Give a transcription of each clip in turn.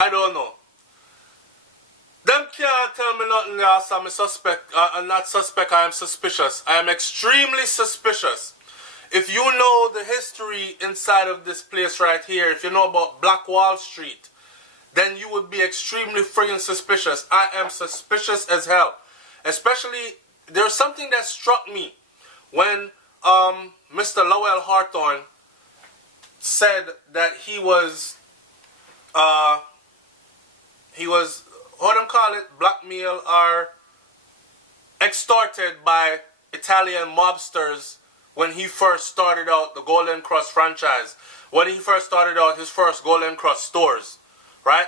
I don't know. Them can't tell me nothing else. I'm a suspect. I'm not suspect, I am suspicious. I am extremely suspicious. If you know the history inside of this place right here, if you know about Black Wall Street, then you would be extremely friggin' suspicious. I am suspicious as hell. Especially, there's something that struck me when Mr. Lowell Hawthorne said that he was, how do you call it, blackmail or extorted by Italian mobsters when he first started out the Golden Krust franchise, when he first started out his first Golden Krust stores, right?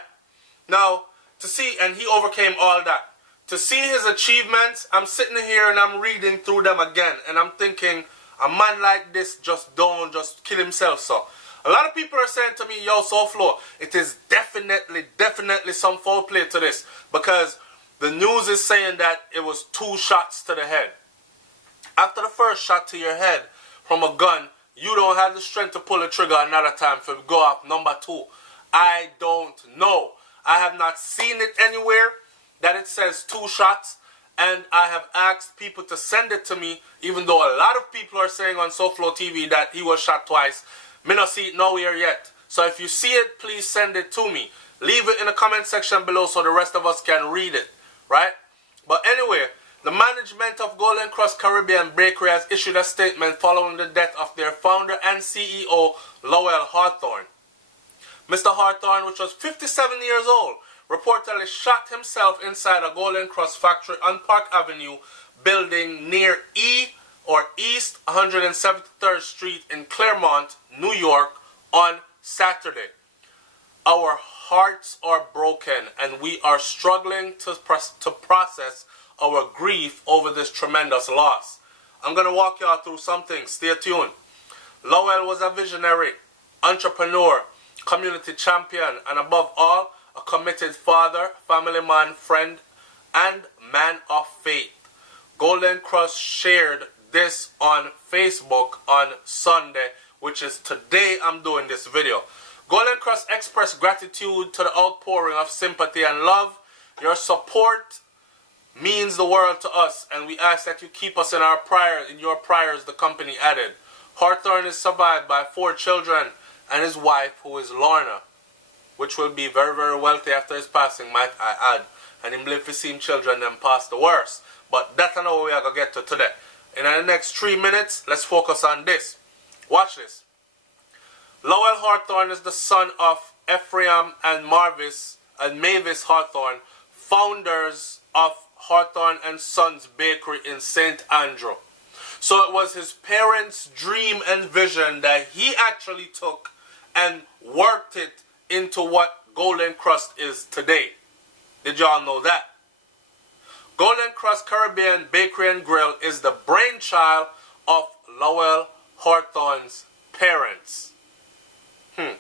Now, to see, and he overcame all that. To see his achievements, I'm sitting here and I'm reading through them again, and I'm thinking, a man like this just don't just kill himself, so. A lot of people are saying to me, yo, SouFlo, it is definitely some foul play to this, because the news is saying that it was 2 shots to the head. After the first shot to your head from a gun, you don't have the strength to pull the trigger another time for go off number 2. I don't know. I have not seen it anywhere that it says 2 shots, and I have asked people to send it to me, even though a lot of people are saying on SouFLoTV that he was shot twice. Me not see it nowhere yet. So if you see it, please send it to me. Leave it in the comment section below so the rest of us can read it, right? But anyway, the management of Golden Krust Caribbean Bakery has issued a statement following the death of their founder and CEO, Lowell Hawthorne. Mr. Hawthorne, which was 57 years old, reportedly shot himself inside a Golden Krust factory on Park Avenue building near East 173rd Street in Claremont, New York on Saturday. Our hearts are broken and we are struggling to process our grief over this tremendous loss. I'm going to walk y'all through something. Stay tuned. Lowell was a visionary, entrepreneur, community champion, and above all, a committed father, family man, friend, and man of faith. Golden Krust shared this on Facebook on Sunday, which is today I'm doing this video. Golden Krust expressed gratitude to the outpouring of sympathy and love. Your support means the world to us, and we ask that you keep us in your prayers, the company added. Hawthorne is survived by 4 children and his wife, who is Lorna, which will be very wealthy after his passing, might I add. And him live to see him children then pass the worst. But that's not what we are going to get to today. In the next 3 minutes, let's focus on this. Watch this. Lowell Hawthorne is the son of Ephraim and Mavis Hawthorne, founders of Hawthorne and Sons Bakery in St. Andrew. So it was his parents' dream and vision that he actually took and worked it into what Golden Krust is today. Did y'all know that? Golden Krust Caribbean Bakery and Grill is the brainchild of Lowell Hawthorne's parents. In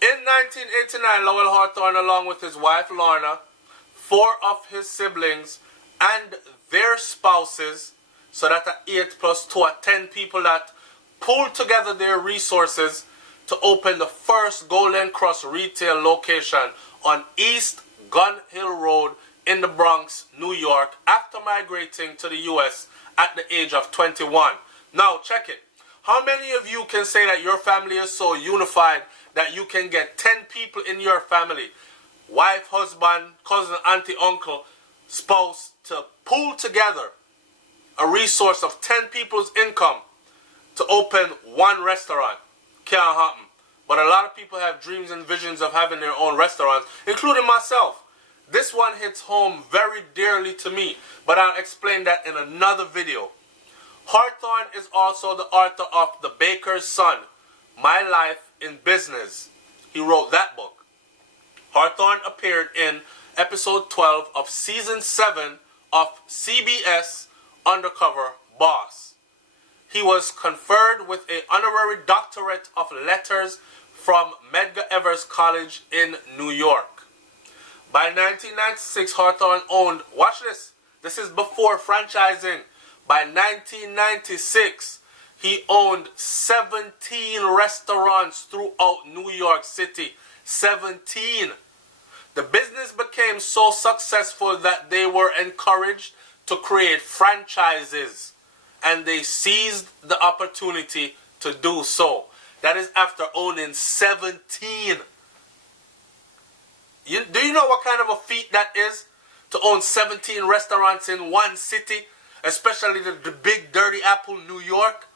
1989, Lowell Hawthorne, along with his wife Lorna, 4 of his siblings, and their spouses, so that at 8 plus 2 are 10 people that pulled together their resources to open the first Golden Krust retail location on East Gun Hill Road in the Bronx, New York, after migrating to the US at the age of 21. Now, check it. How many of you can say that your family is so unified that you can get 10 people in your family, wife, husband, cousin, auntie, uncle, spouse, to pull together a resource of 10 people's income to open one restaurant? Can't happen. But a lot of people have dreams and visions of having their own restaurants, including myself. This one hits home very dearly to me, but I'll explain that in another video. Hawthorne is also the author of The Baker's Son, My Life in Business. He wrote that book. Hawthorne appeared in episode 12 of season 7 of CBS Undercover Boss. He was conferred with an honorary doctorate of letters from Medgar Evers College in New York. By 1996, Hawthorne owned, watch this, this is before franchising. By 1996, he owned 17 restaurants throughout New York City. 17. The business became so successful that they were encouraged to create franchises, and they seized the opportunity to do so. That is after owning 17. Do you know what kind of a feat that is? To own 17 restaurants in one city, especially the big dirty apple, New York.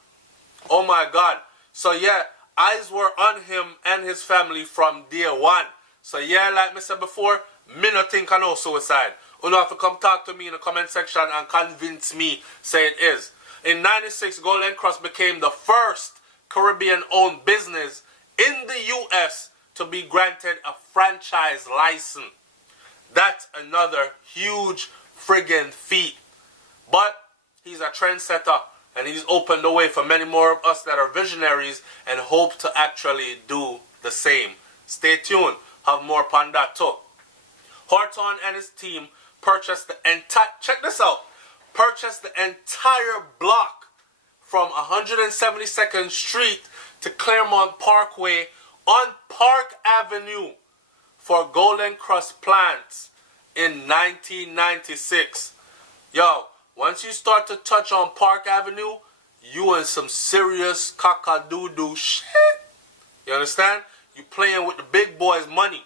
Oh my God. So yeah, eyes were on him and his family from day one. So yeah, like I said before, me not think I know suicide. You know, have to come talk to me in the comment section and convince me, say it is. In '96, Golden Krust became the first Caribbean-owned business in the U.S. to be granted a franchise license. That's another huge friggin' feat. But he's a trendsetter, and he's opened the way for many more of us that are visionaries and hope to actually do the same. Stay tuned. Have more upon that too. Horton and his team purchased the entire, check this out, purchased the entire block from 172nd Street to Claremont Parkway on Park Avenue for Golden Krust plants in 1996. Yo, once you start to touch on Park Avenue, you in some serious cock-a-doo-doo shit. You understand? You playing with the big boys' money.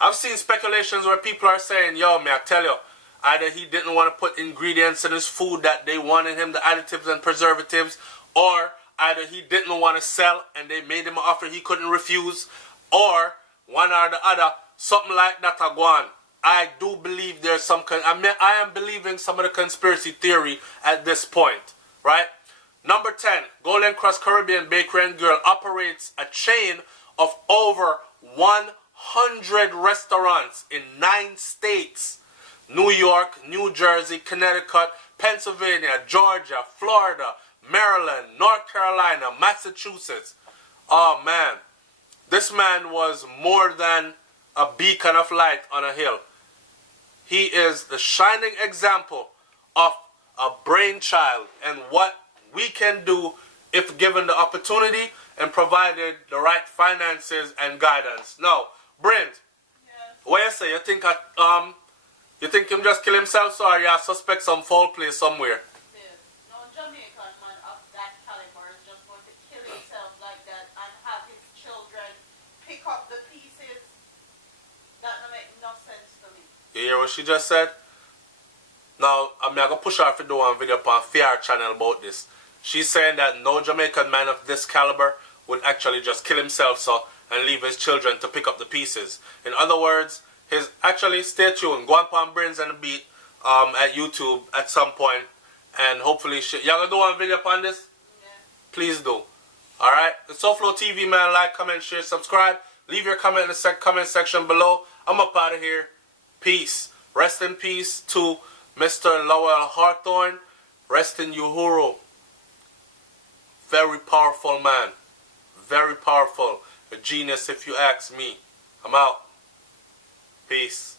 I've seen speculations where people are saying, yo, man, I tell you, either he didn't want to put ingredients in his food that they wanted him, the additives and preservatives, or either he didn't want to sell and they made him an offer he couldn't refuse, or one or the other, something like that are going. I do believe there's some, I am believing some of the conspiracy theory at this point, right? Number 10, Golden Krust Caribbean Bakery and Grill operates a chain of over 100 restaurants in 9 states. New York, New Jersey, Connecticut, Pennsylvania, Georgia, Florida, Maryland, North Carolina, Massachusetts. Oh man, this man was more than a beacon of light on a hill. He is the shining example of a brainchild and what we can do if given the opportunity and provided the right finances and guidance. Now, Brent, what you say? You think him just kill himself, or you suspect some foul play somewhere? No Jamaican man of that caliber is just going to kill himself like that and have his children pick up the pieces. That don't make no sense to me. You hear what she just said? Now, I'm going to push her to do one video on FR channel about this. She's saying that no Jamaican man of this caliber would actually just kill himself and leave his children to pick up the pieces. In other words, actually stay tuned. Go on Brains and the Beat at YouTube at some point, and hopefully y'all gonna do one video upon this? Yeah. Please do. Alright? The SouFLoTV, man, like, comment, share, subscribe. Leave your comment in the comment section below. I'm up out of here. Peace. Rest in peace to Mr. Lowell Hawthorne. Rest in Uhuru. Very powerful man. Very powerful. A genius if you ask me. I'm out. Peace.